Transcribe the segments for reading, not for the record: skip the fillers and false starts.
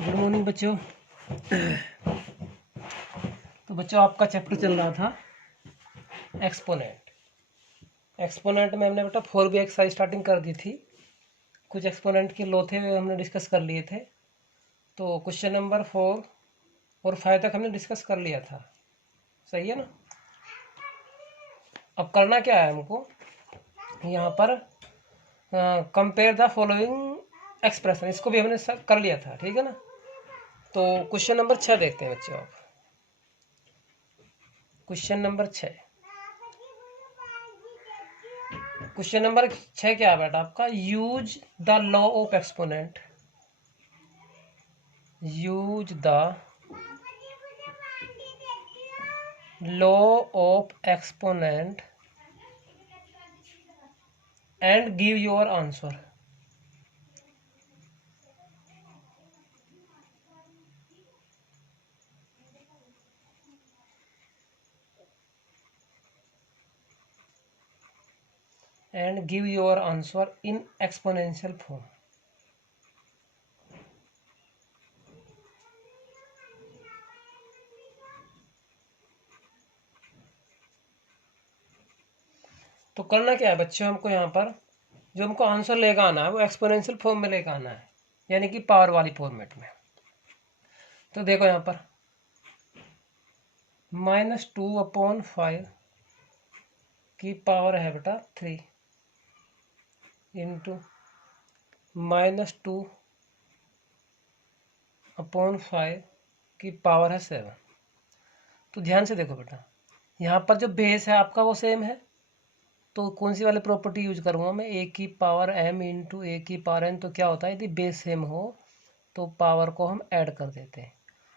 Good morning बच्चों। तो बच्चों आपका चैप्टर चल रहा था एक्सपोनेंट। एक्सपोनेंट में हमने बेटा 4 भी एक्सरसाइज स्टार्टिंग कर दी थी। कुछ एक्सपोनेंट के लॉ थे वे हमने डिस्कस कर लिए थे। तो क्वेश्चन नंबर 4 और 5 तक हमने डिस्कस कर लिया था, सही है ना। अब करना क्या है हमको, यहाँ पर कंपेयर द फॉलोइंग एक्सप्रेशन, इसको भी हमने कर लिया था, ठीक है ना। तो क्वेश्चन नंबर 6 देखते हैं बच्चों। आप क्वेश्चन नंबर 6 क्या है बेटा आपका, use the law of exponent. Use the law of exponent and give your answer. And give your answer in exponential form. तो करना क्या है बच्चों, हमको यहाँ पर जो हमको आंसर लेकर आना है वो एक्सपोनेंशियल फॉर्म में लेकर आना है, यानी कि पावर वाली फॉर्मेट में। तो देखो यहाँ पर -2/5 की पावर है बेटा 3 इंटू -2/5 की पावर है 7। तो ध्यान से देखो बेटा, यहाँ पर जो बेस है आपका वो सेम है, तो कौन सी वाली प्रॉपर्टी यूज करूँगा मैं, ए की पावर m इंटू ए की पावर n। तो क्या होता है, यदि बेस सेम हो तो पावर को हम ऐड कर देते हैं।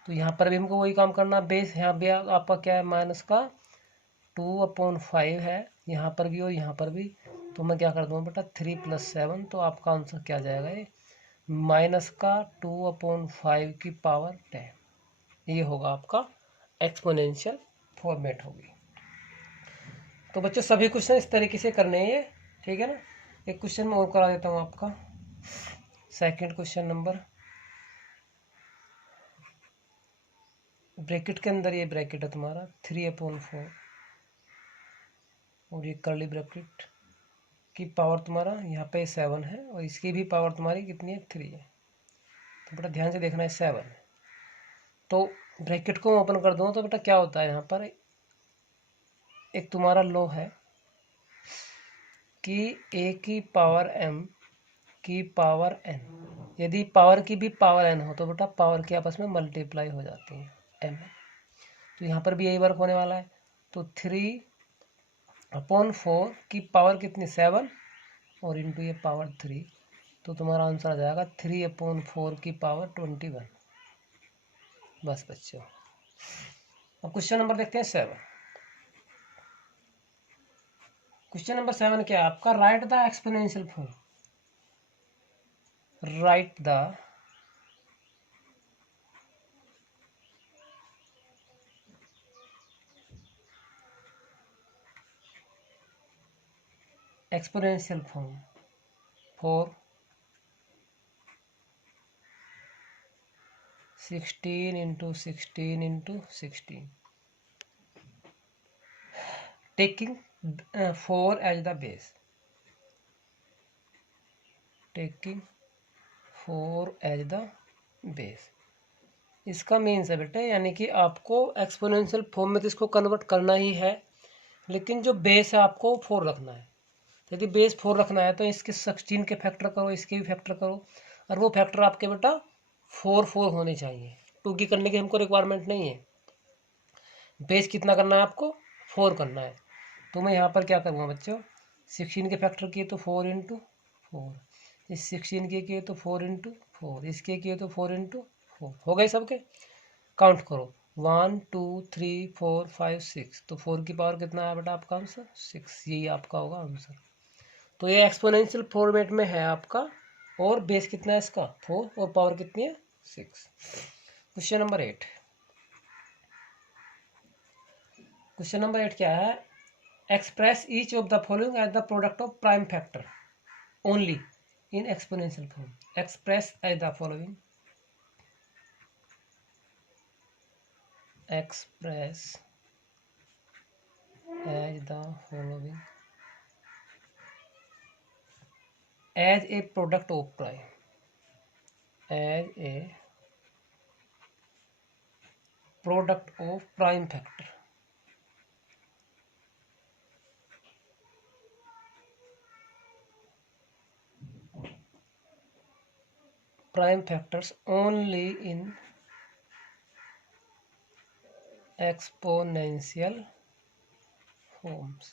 तो यहाँ पर भी हमको वही काम करना, बेस यहाँ भी आपका क्या है, माइनस का 2/5 है, यहाँ पर भी और यहाँ पर भी। तो मैं क्या कर दूँगा बेटा 3 + 7, तो आपका आंसर क्या जाएगा, ये माइनस का 2/5 की पावर 10। ये होगा आपका एक्सपोनेंशियल फॉर्मेट होगी। तो बच्चों सभी क्वेश्चन इस तरीके से करने हैं ये, ठीक है ना। एक क्वेश्चन मैं और करा देता हूँ आपका, सेकंड क्वेश्चन नंबर। ब्रैकेट के अंदर ये ब्रैकेट है तुम्हारा 3/4 और ये कर्ली ब्रैकेट की पावर तुम्हारा यहाँ पे 7 है और इसकी भी पावर तुम्हारी कितनी है, 3 है। तो बेटा ध्यान से देखना है 7 है। तो ब्रैकेट को ओपन कर दूँ तो बेटा क्या होता है, यहाँ पर एक तुम्हारा लॉ है कि a की पावर m की पावर n, यदि पावर की भी पावर n हो तो बेटा पावर की आपस में मल्टीप्लाई हो जाती है m। तो यहाँ पर भी यही वर्क होने वाला है। तो 3/4 की पावर कितनी, 7 और इंटू ये पावर 3, तो तुम्हारा आंसर आ जाएगा 3/4 की पावर 21। बस बच्चों, अब क्वेश्चन नंबर देखते हैं 7। क्वेश्चन नंबर 7 क्या है आपका, right the exponential form. Right the exponential form for 16 × 16 × 16 taking 4 as the base। taking 4 as the base, इसका मीन्स है बेटे, यानी कि आपको एक्सपोनेंशियल फॉर्म में तो इसको कन्वर्ट करना ही है, लेकिन जो बेस है आपको 4 रखना है। यदि बेस 4 रखना है तो इसके 16 के फैक्टर करो, इसके भी फैक्टर करो, और वो फैक्टर आपके बेटा 4 होने चाहिए। 2 की करने की हमको रिक्वायरमेंट नहीं है, बेस कितना करना है आपको, 4 करना है। तो मैं यहाँ पर क्या करूँगा बच्चों, 16 के फैक्टर किए तो 4 × 4, इस 16 के किए तो 4 × 4, इसके किए तो 4 × 4, हो गए सबके। काउंट करो 1 2 3 4 5 6, तो 4 की पावर कितना है बेटा आपका आंसर 6, यही आपका होगा आंसर। तो ये एक्सपोनेंशियल फॉर्मेट में है आपका, और बेस कितना है इसका 4 और पावर कितनी है 6। Question number 8। क्वेश्चन नंबर 8 क्या है, express each of the following as the product of prime factor only in exponential form. Express as the following express as the following as a product of prime, as a product of prime factor. Prime factors only in exponential forms.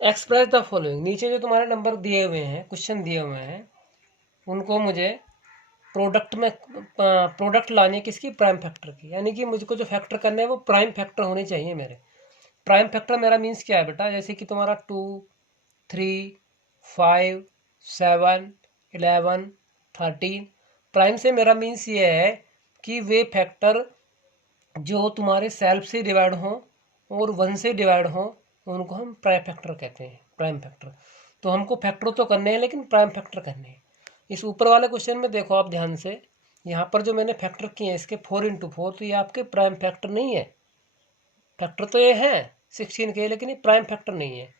Express the following, नीचे जो तुम्हारे number दिए हुए हैं, question दिए हुए हैं, उनको मुझे प्रोडक्ट लानी किसकी, प्राइम फैक्टर की, यानी कि मुझको जो फैक्टर करने हैं वो प्राइम फैक्टर होने चाहिए मेरे। प्राइम फैक्टर मेरा मीन्स क्या है बेटा, जैसे कि तुम्हारा 2, 3, 5, 7, 11, 13, प्राइम से मेरा मीन्स ये है कि वे फैक्टर जो तुम्हारे सेल्फ से डिवाइड हो और 1 से डिवाइड हो, उनको हम प्राइम फैक्टर कहते हैं, प्राइम फैक्टर। तो हमको फैक्टर तो करने हैं लेकिन प्राइम फैक्टर करने हैं। इस ऊपर वाले क्वेश्चन में देखो आप ध्यान से, यहाँ पर जो मैंने फैक्टर किए हैं इसके 4 × 4, तो ये आपके प्राइम फैक्टर नहीं है। फैक्टर तो ये हैं 16 के, लेकिन ये प्राइम फैक्टर नहीं है।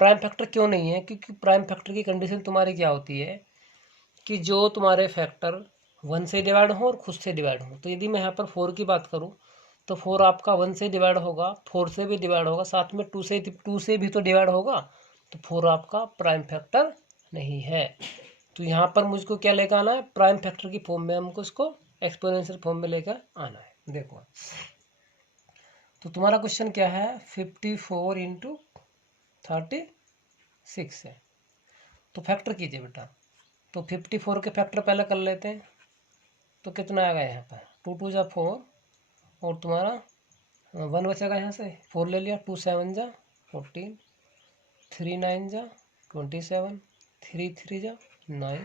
प्राइम फैक्टर क्यों नहीं है, क्योंकि प्राइम फैक्टर की कंडीशन तुम्हारी क्या होती है कि जो तुम्हारे फैक्टर 1 से डिवाइड हो और खुद से डिवाइड हो। तो यदि मैं यहाँ पर 4 की बात करूँ तो 4 आपका 1 से डिवाइड होगा, 4 से भी डिवाइड होगा, साथ में 2 से भी तो डिवाइड होगा, तो 4 आपका प्राइम फैक्टर नहीं है। तो यहाँ पर मुझको क्या लेकर आना है, प्राइम फैक्टर की फॉर्म में हमको इसको एक्सपोनेंशियल फॉर्म में लेकर आना है। देखो तो तुम्हारा क्वेश्चन क्या है, 54 × 36 है, तो फैक्टर कीजिए बेटा। तो 54 के फैक्टर पहले कर लेते हैं, तो कितना आएगा यहाँ पर, 2 2 जा 4 और तुम्हारा 1 बचेगा, यहाँ से 4 ले लिया, 2 7 जा 14, 3 9 जा 27, 3 3 जा 9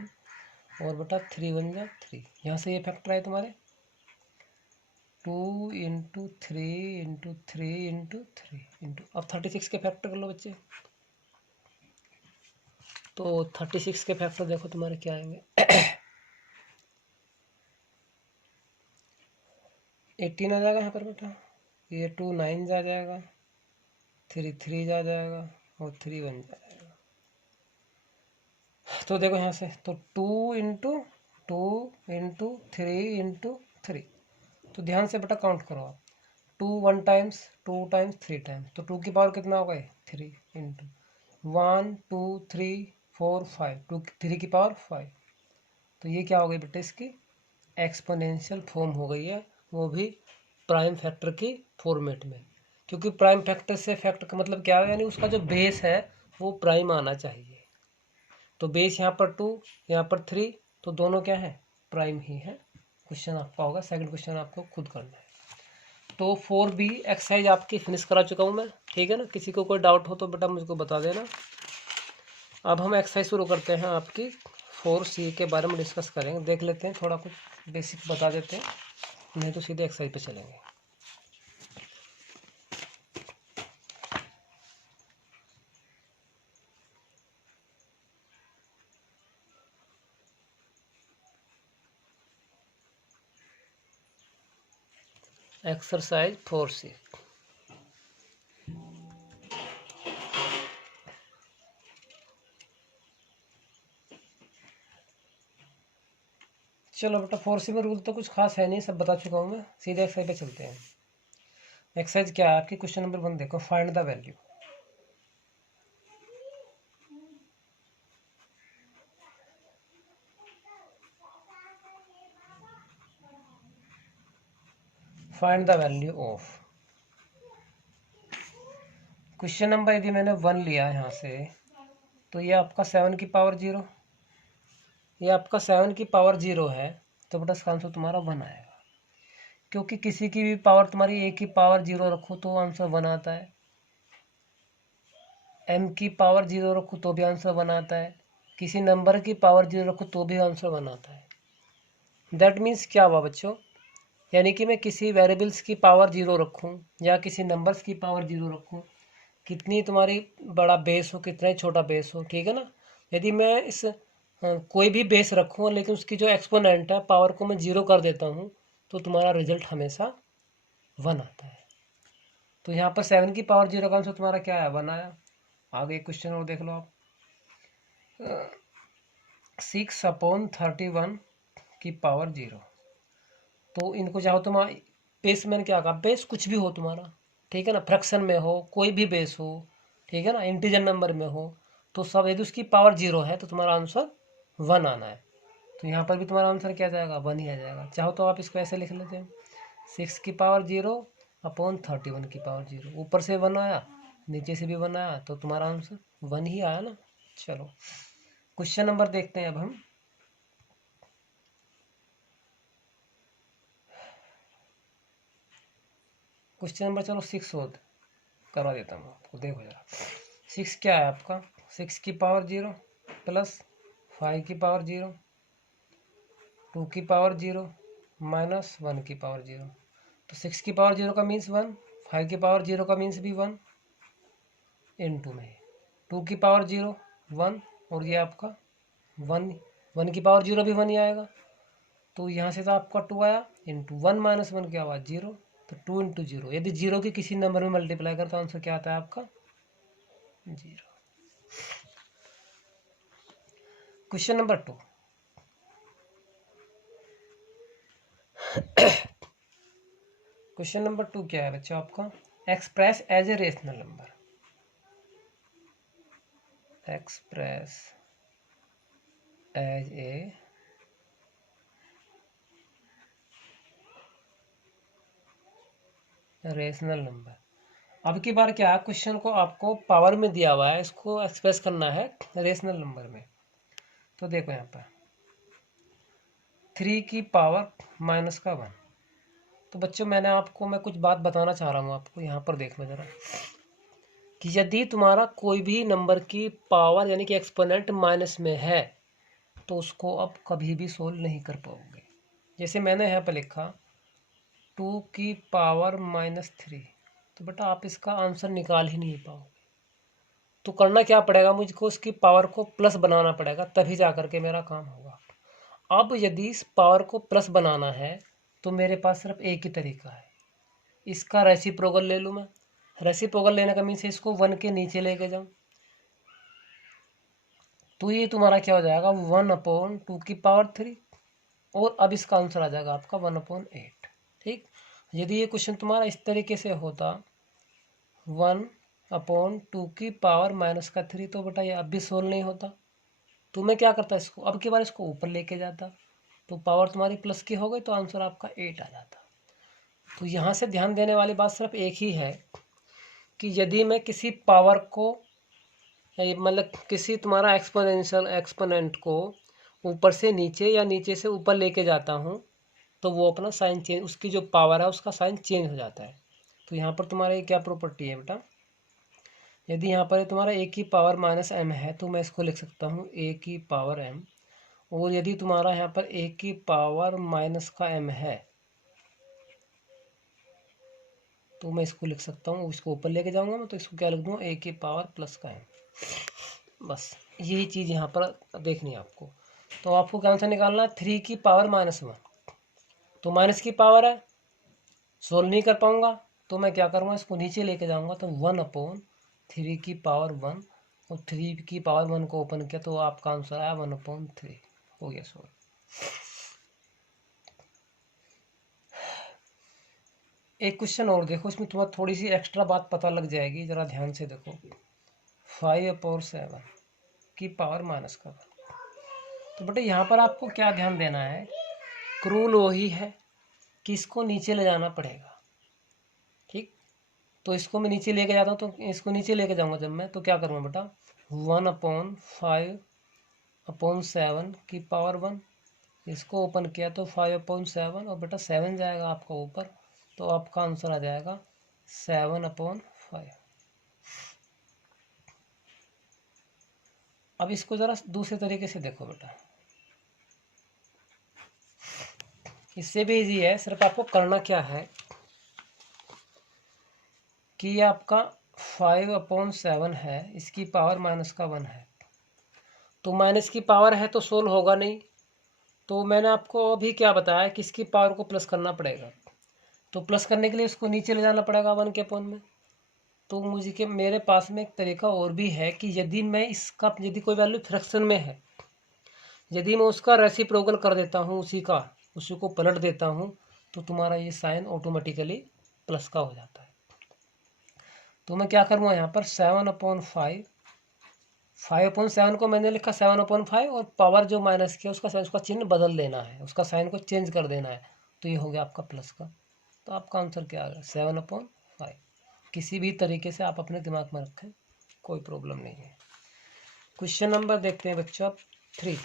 और बेटा 3 1 जा 3। यहाँ से ये फैक्टर आए तुम्हारे 2 × 3 × 3 × 3 अब 36 के फैक्टर कर लो बच्चे। तो 36 के फैक्टर देखो तुम्हारे क्या आएंगे 18 आ जाएगा यहाँ पर बेटा, ये 2 9 जा जाएगा, 3 3 जा जाएगा और 3 1 जा जाएगा। तो देखो यहाँ से, तो 2 × 2 × 3 × 3, तो ध्यान से बेटा काउंट करो आप, 2 1 टाइम्स, 2 टाइम्स, 3 टाइम्स, तो 2 की पावर कितना होगा, 3 × 1 2 3 4 5, 2 3 की पावर 5। तो ये क्या हो गई बेटा, इसकी एक्सपोनेंशियल फॉर्म हो गई है, वो भी प्राइम फैक्टर की फॉर्मेट में। क्योंकि प्राइम फैक्टर से फैक्टर का मतलब क्या है, यानी उसका जो बेस है वो प्राइम आना चाहिए। तो बेस यहाँ पर 2, यहाँ पर 3, तो दोनों क्या है, प्राइम ही है। क्वेश्चन आपका होगा, सेकंड क्वेश्चन आपको खुद करना है। तो 4B एक्सरसाइज आपकी फिनिश करा चुका हूँ मैं, ठीक है ना। किसी को कोई डाउट हो तो बेटा मुझको बता देना। अब हम एक्सरसाइज शुरू करते हैं, आपकी 4C के बारे में डिस्कस करेंगे, देख लेते हैं, थोड़ा कुछ बेसिक बता देते हैं, नहीं तो सीधे एक्सरसाइज पे चलेंगे। एक्सरसाइज 4C, चलो बेटा 4C में रूल तो कुछ खास है नहीं, सब बता चुका हूँ मैं, सीधे एक्सरसाइज पे चलते हैं। एक्सरसाइज क्या है आपकी, क्वेश्चन नंबर 1 देखो, find the value. Find the value of, question number यदि मैंने 1 लिया यहाँ से, तो ये आपका 7 की पावर 0, ये आपका 7 की पावर 0 है, तो बेटा इसका आंसर तुम्हारा 1 आएगा। क्योंकि किसी की भी पावर तुम्हारी a की पावर 0 रखो तो आंसर 1 आता है, m की पावर 0 रखो तो भी आंसर 1 आता है, किसी नंबर की पावर 0 रखो तो भी आंसर 1 आता है। दैट मीन्स क्या हुआ बच्चों, यानी कि मैं किसी वेरिएबल्स की पावर 0 रखूं या किसी नंबर्स की पावर 0 रखूं, कितनी तुम्हारी बड़ा बेस हो कितना ही छोटा बेस हो, ठीक है ना। यदि मैं इस कोई भी बेस रखूँ लेकिन उसकी जो एक्सपोनेंट है पावर को मैं 0 कर देता हूँ तो तुम्हारा रिजल्ट हमेशा 1 आता है। तो यहाँ पर 7 की पावर 0 का आंसर तुम्हारा क्या है, 1 आया। आगे क्वेश्चन और देख लो आप। 6/31 की पावर 0। तो इनको चाहो तुम बेस, मैंने क्या कहा, बेस कुछ भी हो तुम्हारा, ठीक है ना, फ्रैक्शन में हो, कोई भी बेस हो, ठीक है ना, इंटीजर नंबर में हो, तो सब यदि उसकी पावर 0 है तो तुम्हारा आंसर 1 आना है। तो यहाँ पर भी तुम्हारा आंसर क्या जाएगा, 1 ही आ जाएगा। चाहो तो आप इसको ऐसे लिख लेते हैं, 6 की पावर 0/31 की पावर 0। ऊपर से 1 आया, नीचे से भी 1 आया, तो तुम्हारा आंसर 1 ही आया ना। चलो क्वेश्चन नंबर देखते हैं अब हम। क्वेश्चन नंबर चलो 6 हो करवा देता हूँ आपको, देखो जरा। 6 क्या है आपका, 6 की पावर 0 प्लस 5 की पावर 0, 2 की पावर 0 माइनस 1 की पावर 0। तो 6 की पावर 0 का मीन्स 1, 5 की पावर 0 का मीन्स भी 1, इनटू में 2 की पावर 0 1, और ये आपका 1, 1 की पावर 0 भी 1 ही आएगा। तो यहाँ से तो आपका 2 आया, इंटू 1 माइनस 1 क्या हुआ, 0। तो 2 इंटू 0, यदि 0 की किसी नंबर में मल्टीप्लाई करता तो आंसर क्या आता है आपका, 0। Question number 2। क्वेश्चन नंबर 2 क्या है बच्चों आपका, express as a rational number. Express as a rational number. अब की बार क्या है, क्वेश्चन को आपको पावर में दिया हुआ है, इसको एक्सप्रेस करना है रेशनल नंबर में। तो देखो यहाँ पर 3 की पावर माइनस का 1। तो बच्चों मैं कुछ बात बताना चाह रहा हूँ आपको, यहाँ पर देखना जरा, कि यदि तुम्हारा कोई भी नंबर की पावर यानी कि एक्सपोनेंट माइनस में है तो उसको आप कभी भी सोल्व नहीं कर पाओगे। जैसे मैंने यहाँ पर लिखा 2 की पावर -3, तो बेटा आप इसका आंसर निकाल ही नहीं पाओगे। तो करना क्या पड़ेगा, मुझको उसकी पावर को प्लस बनाना पड़ेगा, तभी जा करके मेरा काम होगा। अब यदि इस पावर को प्लस बनाना है तो मेरे पास सिर्फ एक ही तरीका है, इसका रेसिप्रोकल ले लूँ मैं। रेसिप्रोकल लेने का मीन्स इसको 1 के नीचे लेके जाऊँ, तो ये तुम्हारा क्या हो जाएगा, 1/2 की पावर 3, और अब इसका आंसर आ जाएगा आपका 1/8। ठीक, यदि ये क्वेश्चन तुम्हारा इस तरीके से होता 1/2 की पावर -3, तो बेटा ये अब भी सोल्व नहीं होता। तो मैं क्या करता, इसको अब की बार इसको ऊपर लेके जाता, तो पावर तुम्हारी प्लस की हो गई, तो आंसर आपका 8 आ जाता। तो यहाँ से ध्यान देने वाली बात सिर्फ एक ही है कि यदि मैं किसी पावर को, मतलब किसी तुम्हारा एक्सपोनेंट को ऊपर से नीचे या नीचे से ऊपर लेके जाता हूँ तो वो अपना साइन चेंज, उसकी जो पावर है उसका साइन चेंज हो जाता है। तो यहाँ पर तुम्हारा ये क्या प्रॉपर्टी है बेटा, यदि यहाँ पर तुम्हारा a की पावर -m है तो मैं इसको लिख सकता हूँ a की पावर m, और यदि तुम्हारा यहाँ पर a की पावर माइनस का m है तो मैं इसको लिख सकता हूँ, इसको ऊपर लेके जाऊंगा मैं तो इसको क्या लिख दूंगा, a की पावर प्लस का m। बस यही चीज़ यहाँ पर देखनी है आपको। तो आपको क्या आंसर निकालना है, 3 की पावर -1। तो माइनस की पावर है, सोल्व नहीं कर पाऊंगा, तो मैं क्या करूँगा, इसको नीचे लेके जाऊंगा, तो 1/3 की पावर 1, और 3 की पावर 1 को ओपन किया तो आपका आंसर आया 1/3, हो गया सोल्व। एक क्वेश्चन और देखो, इसमें तुम्हें थोड़ी सी एक्स्ट्रा बात पता लग जाएगी, जरा ध्यान से देखो। 5/7 की पावर -1। तो बेटा यहाँ पर आपको क्या ध्यान देना है, रूल वही है कि इसको नीचे ले जाना पड़ेगा। ठीक, तो इसको मैं नीचे लेके जाता हूँ, तो इसको नीचे लेके जाऊंगा जब मैं, तो क्या करूँगा बेटा, 1/5/7 की पावर 1, इसको ओपन किया तो 5/7, और बेटा 7 जाएगा आपका ऊपर, तो आपका आंसर आ जाएगा 7/5। अब इसको ज़रा दूसरे तरीके से देखो बेटा, इससे भी इजी है, सिर्फ आपको करना क्या है कि ये आपका 5/7 है, इसकी पावर -1 है, तो माइनस की पावर है तो सोल्व होगा नहीं। तो मैंने आपको अभी क्या बताया कि इसकी पावर को प्लस करना पड़ेगा। तो प्लस करने के लिए इसको नीचे ले जाना पड़ेगा 1 के अपॉन में। तो मेरे पास में एक तरीका और भी है कि यदि कोई वैल्यू फ्रैक्शन में है, यदि मैं उसका रेसिप्रोकल कर देता हूँ, उसी को पलट देता हूँ, तो तुम्हारा ये साइन ऑटोमेटिकली प्लस का हो जाता है। तो मैं क्या करूँगा यहाँ पर 7/5, 5/7 को मैंने लिखा 7/5, और पावर जो माइनस किया उसका चिन्ह बदल देना है, उसका साइन को चेंज कर देना है। तो ये हो गया आपका प्लस का। तो आपका आंसर क्या आ गया? 7/5। किसी भी तरीके से आप अपने दिमाग में रखें, कोई प्रॉब्लम नहीं है। क्वेश्चन नंबर देखते हैं बच्चों 3।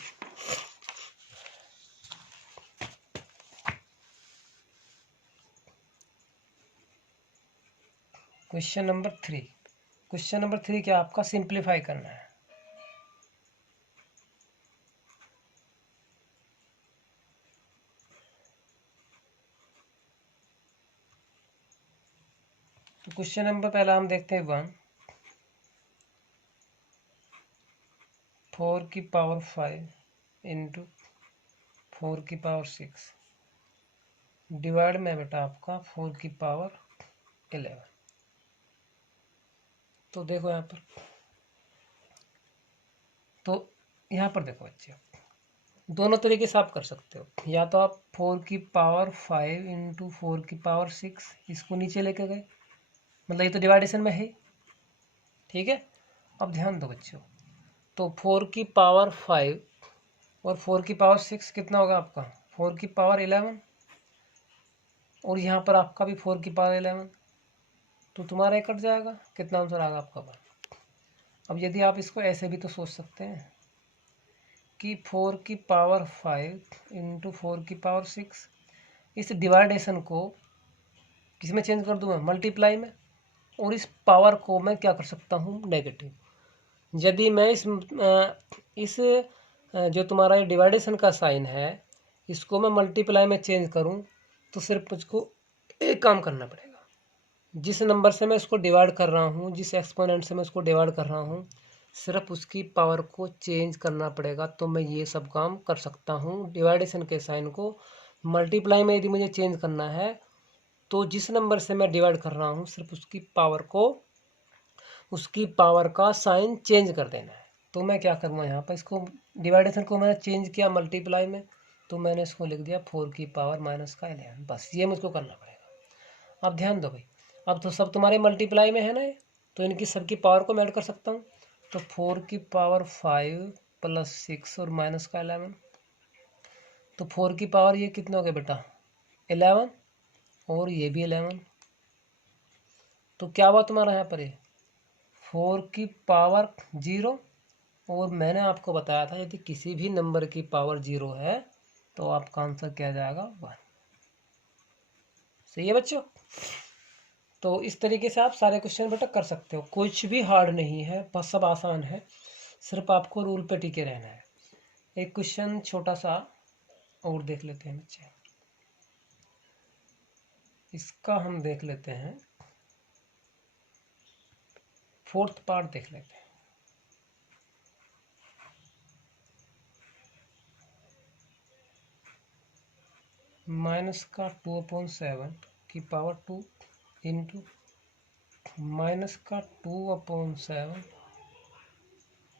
क्वेश्चन नंबर 3 क्या आपका सिंप्लीफाई करना है। तो क्वेश्चन नंबर पहला हम देखते हैं 1, 4 की पावर 5 इंटू 4 की पावर 6 डिवाइड में बेटा आपका 4 की पावर 11। तो देखो यहाँ पर देखो बच्चे, दोनों तरीके से आप कर सकते हो। या तो आप 4 की पावर 5 इंटू 4 की पावर 6 इसको नीचे लेके गए, मतलब ये तो डिवाइडेशन में है, ठीक है। अब ध्यान दो बच्चों, तो 4 की पावर 5 और 4 की पावर 6 कितना होगा आपका? 4 की पावर 11, और यहाँ पर आपका भी 4 की पावर 11, तो तुम्हारा एक कट जाएगा। कितना आंसर आएगा आपका 1। अब यदि आप इसको ऐसे भी तो सोच सकते हैं कि 4 की पावर 5 इंटू 4 की पावर 6, इस डिवाइडेशन को किस में चेंज कर दूँ मैं? मल्टीप्लाई में। और इस पावर को मैं क्या कर सकता हूँ? नेगेटिव। यदि मैं जो तुम्हारा ये डिवाइडेशन का साइन है, इसको मैं मल्टीप्लाई में चेंज करूं, तो सिर्फ मुझको एक काम करना पड़ेगा। जिस नंबर से मैं इसको डिवाइड कर रहा हूं, जिस एक्सपोनेंट से मैं इसको डिवाइड कर रहा हूं, सिर्फ उसकी पावर को चेंज करना पड़ेगा। तो मैं ये सब काम कर सकता हूं। डिवाइडेशन के साइन को मल्टीप्लाई में यदि मुझे चेंज करना है, तो जिस नंबर से मैं डिवाइड कर रहा हूं, सिर्फ उसकी पावर का साइन चेंज कर देना है। तो मैं क्या करूँगा यहाँ पर, इसको डिवाइडेशन को मैंने चेंज किया मल्टीप्लाई में, तो मैंने इसको लिख दिया 4 की पावर माइनस का 11। बस ये मुझको करना पड़ेगा। अब ध्यान दो भाई, अब तो सब तुम्हारे मल्टीप्लाई में है ना ये, तो इनकी सबकी पावर को मैं ऐड कर सकता हूँ। तो 4 की पावर 5 प्लस 6 और माइनस का 11, तो 4 की पावर ये कितने हो गए बेटा? 11, और ये भी 11। तो क्या हुआ तुम्हारा यहाँ पर? ये 4 की पावर 0, और मैंने आपको बताया था यदि किसी भी नंबर की पावर 0 है तो आपका आंसर क्या जाएगा? 1। सही है बच्चों। तो इस तरीके से आप सारे क्वेश्चन बेटा कर सकते हो, कुछ भी हार्ड नहीं है, बस सब आसान है, सिर्फ आपको रूल पे टिके रहना है। एक क्वेश्चन छोटा सा और देख लेते हैं बच्चे, इसका हम देख लेते हैं, 4th पार्ट देख लेते हैं। माइनस का 2/7 की पावर 2 इंटू माइनस का 2/7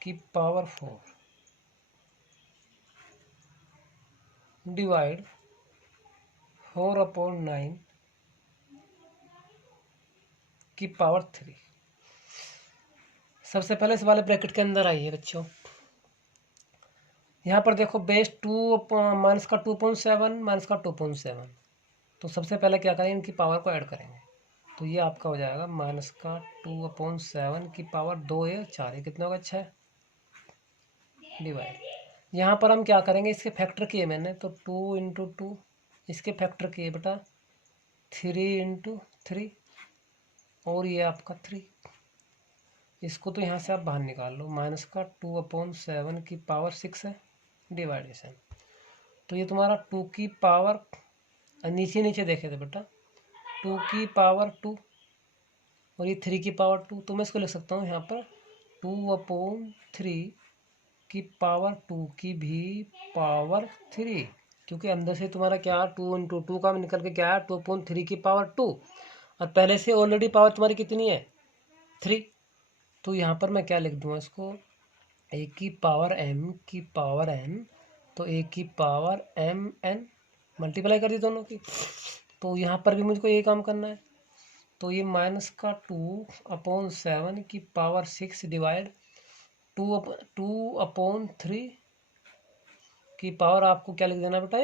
की पावर 4 डिवाइड 4/9 की पावर 3। सबसे पहले इस वाले ब्रैकेट के अंदर आइए बच्चों, यहाँ पर देखो बेस 2 माइनस का 2/7 माइनस का 2/7, तो सबसे पहले क्या करेंगे? इनकी पावर को ऐड करेंगे। तो ये आपका हो जाएगा माइनस का 2/7 की पावर 2 या 4, ये कितना होगा? 6 डिवाइड। यहाँ पर हम क्या करेंगे? इसके फैक्टर किए मैंने, तो 2 इंटू 2, इसके फैक्टर किए बेटा 3 इंटू 3, और ये आपका 3। इसको तो यहाँ से आप बाहर निकाल लो, माइनस का 2/7 की पावर 6 है डिवाइडेशन। तो ये तुम्हारा 2 की पावर, नीचे नीचे देखे थे बेटा, 2 की पावर 2 और ये 3 की पावर 2, तो मैं इसको लिख सकता हूँ यहाँ पर 2/3 की पावर 2 की भी पावर 3, क्योंकि अंदर से तुम्हारा क्या 2 × 2 का निकल के क्या है 2/3 की पावर 2, और पहले से ऑलरेडी पावर तुम्हारी कितनी है 3। तो यहाँ पर मैं क्या लिख दूँगा इसको, a की पावर m की पावर n, तो a की पावर mn मल्टीप्लाई कर दी दोनों की। तो यहाँ पर भी मुझको ये काम करना है, तो ये -2/7 की पावर 6 डिवाइड 2/3 की पावर आपको क्या लिख देना बेटा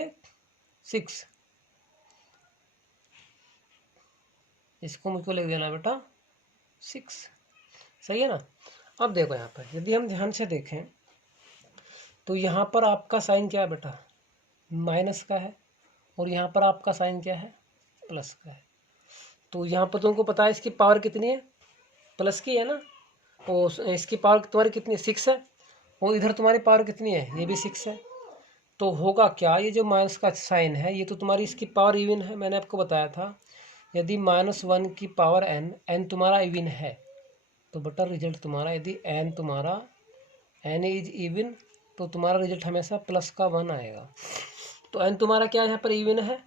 6, इसको मुझको लिख देना बेटा 6, सही है ना। अब देखो यहाँ पर यदि हम ध्यान से देखें तो यहाँ पर आपका साइन क्या है बेटा माइनस का है, और यहाँ पर आपका साइन क्या है प्लस का है। तो यहाँ पर तुमको पता है इसकी पावर कितनी है प्लस की है ना, और इसकी पावर तुम्हारी कितनी है 6 है, और इधर तुम्हारी पावर कितनी है ये भी 6 है। तो होगा क्या, ये जो माइनस का साइन है ये तो तुम्हारी इसकी पावर इवन है, मैंने आपको बताया था यदि -1 की पावर n तुम्हारा इवन है तो बेटा रिजल्ट तुम्हारा यदि n तुम्हारा n इज इवन तो तुम्हारा रिजल्ट हमेशा प्लस का 1 आएगा। तो n तुम्हारा क्या यहाँ पर इवन है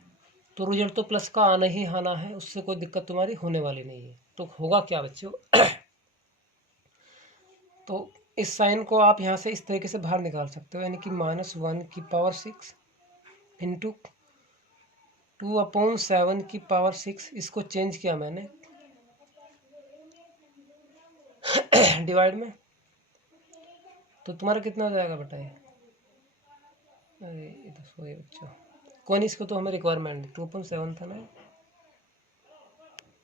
तो रिजल्ट तो प्लस का आना ही आना है, उससे कोई दिक्कत तुम्हारी होने वाली नहीं है। तो होगा क्या बच्चों तो इस साइन को आप यहाँ से इस तरीके से बाहर निकाल सकते हो, यानी कि -1 की पावर 6 इंटू 2/7 की पावर 6, इसको चेंज किया मैंने डिवाइड में, तो तुम्हारा कितना हो जाएगा बेटा ये, अरे ये तो सॉरी बच्चों कोई नहीं, इसको तो हमें रिक्वायरमेंट 2.7 था ना,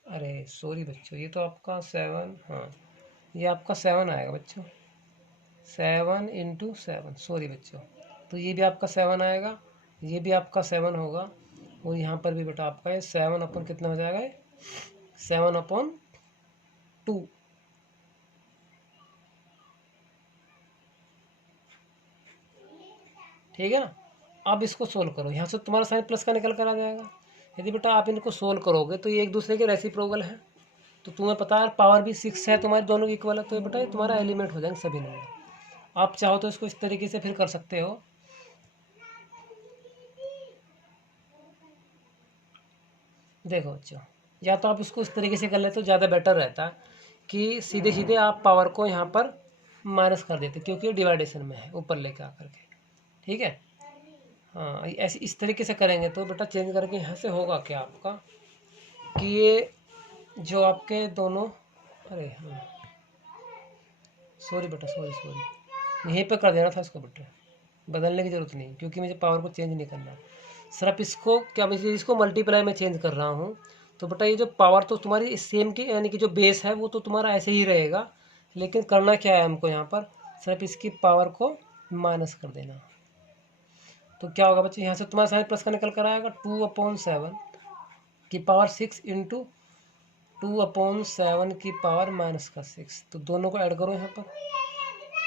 अरे सॉरी बच्चों ये तो आपका 7, हाँ ये आपका 7 आएगा बच्चों, 7 × 7, सॉरी बच्चों, तो ये भी आपका 7 आएगा, ये भी आपका 7 होगा, और यहाँ पर भी बेटा आपका ये 7 कितना हो जाएगा 7/2, ठीक है ना। अब इसको सोल्व करो, यहाँ से तुम्हारा साइन प्लस का निकल कर आ जाएगा। यदि बेटा आप इनको सोल्व करोगे तो ये एक दूसरे के रेसिप्रोकल है, तो तुम्हें पता है पावर भी 6 है तुम्हारे दोनों इक्वल है, तो बेटा ये तुम्हारा एलिमेंट हो जाएंगे सभी नंबर। आप चाहो तो इसको इस तरीके से फिर कर सकते हो, देखो बच्चों या तो आप इसको इस तरीके से कर लेते तो ज़्यादा बेटर रहता कि सीधे सीधे आप पावर को यहाँ पर माइनस कर देते, क्योंकि डिवाइडेशन में है ऊपर लेके आकर के, ठीक है। हाँ ऐसे इस तरीके से करेंगे तो बेटा चेंज करके यहाँ से होगा क्या आपका कि ये जो आपके दोनों, अरे हाँ सॉरी बेटा सॉरी यहीं पे कर देना था इसको बेटा, बदलने की ज़रूरत नहीं, क्योंकि मुझे पावर को चेंज नहीं करना, सिर्फ इसको क्या मैं इसको मल्टीप्लाई में चेंज कर रहा हूँ। तो बेटा ये जो पावर तो तुम्हारी सेम की, यानी कि जो बेस है वो तो तुम्हारा ऐसे ही रहेगा, लेकिन करना क्या है हमको यहाँ पर सिर्फ इसकी पावर को माइनस कर देना। तो क्या होगा बच्चे यहाँ से तुम्हारा साइन प्लस का निकल कर आएगा 2/7 की पावर 6 इंटू 2/7 की पावर -6, तो दोनों को ऐड करो यहाँ पर,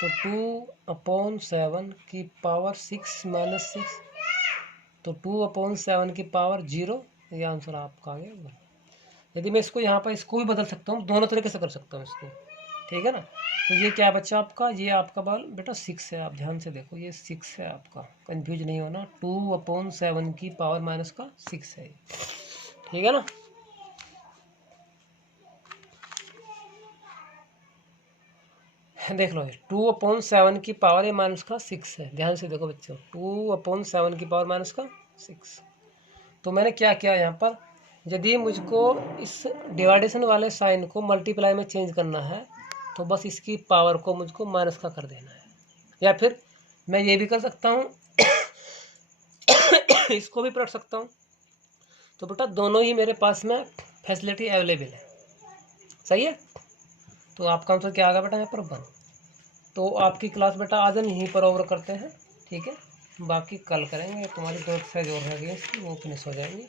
तो 2/7 की पावर 6 -6, तो 2/7 की पावर 0, ये आंसर आपका आ गया। यदि मैं इसको यहाँ पर इसको भी बदल सकता हूँ, दोनों तरीके से कर सकता हूँ इसको, ठीक है ना। तो ये क्या बच्चा आपका, ये आपका बाल बेटा 6 है, आप ध्यान से देखो ये 6 है आपका, कंफ्यूज नहीं होना, 2/7 की पावर -6 है, ठीक है ना। देख लो 2/7 की पावर है -6 है, ध्यान से देखो बच्चों 2/7 की पावर -6। तो मैंने क्या किया यहाँ पर, यदि मुझको इस डिवाइडेशन वाले साइन को मल्टीप्लाई में चेंज करना है तो बस इसकी पावर को मुझको माइनस का कर देना है, या फिर मैं ये भी कर सकता हूँ इसको भी पढ़ सकता हूँ। तो बेटा दोनों ही मेरे पास में फैसिलिटी अवेलेबल है, सही है। तो आपका आंसर क्या आ गया बेटा यहाँ पर 1। तो आपकी क्लास बेटा आज हम यहीं पर ओवर करते हैं, ठीक है, बाकी कल करेंगे, तुम्हारी 2 एक्सरसाइज और रह गई इसकी वो फिनिश हो जाएंगी।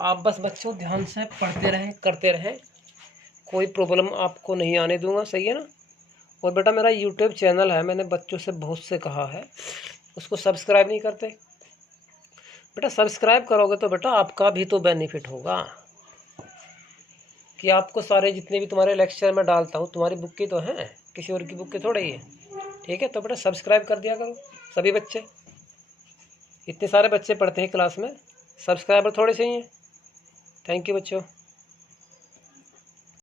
आप बस बच्चों ध्यान से पढ़ते रहें करते रहें, कोई प्रॉब्लम आपको नहीं आने दूंगा, सही है ना। और बेटा मेरा यूट्यूब चैनल है, मैंने बच्चों से बहुत से कहा है उसको सब्सक्राइब नहीं करते, बेटा सब्सक्राइब करोगे तो बेटा आपका भी तो बेनिफिट होगा कि आपको सारे जितने भी तुम्हारे लेक्चर में डालता हूँ तुम्हारी बुक की तो हैं, किसी और की बुक की थोड़ा ही है, ठीक है, तो बेटा सब्सक्राइब कर दिया करो सभी बच्चे, इतने सारे बच्चे पढ़ते हैं क्लास में, सब्सक्राइबर थोड़े से ही हैं। थैंक यू बच्चों।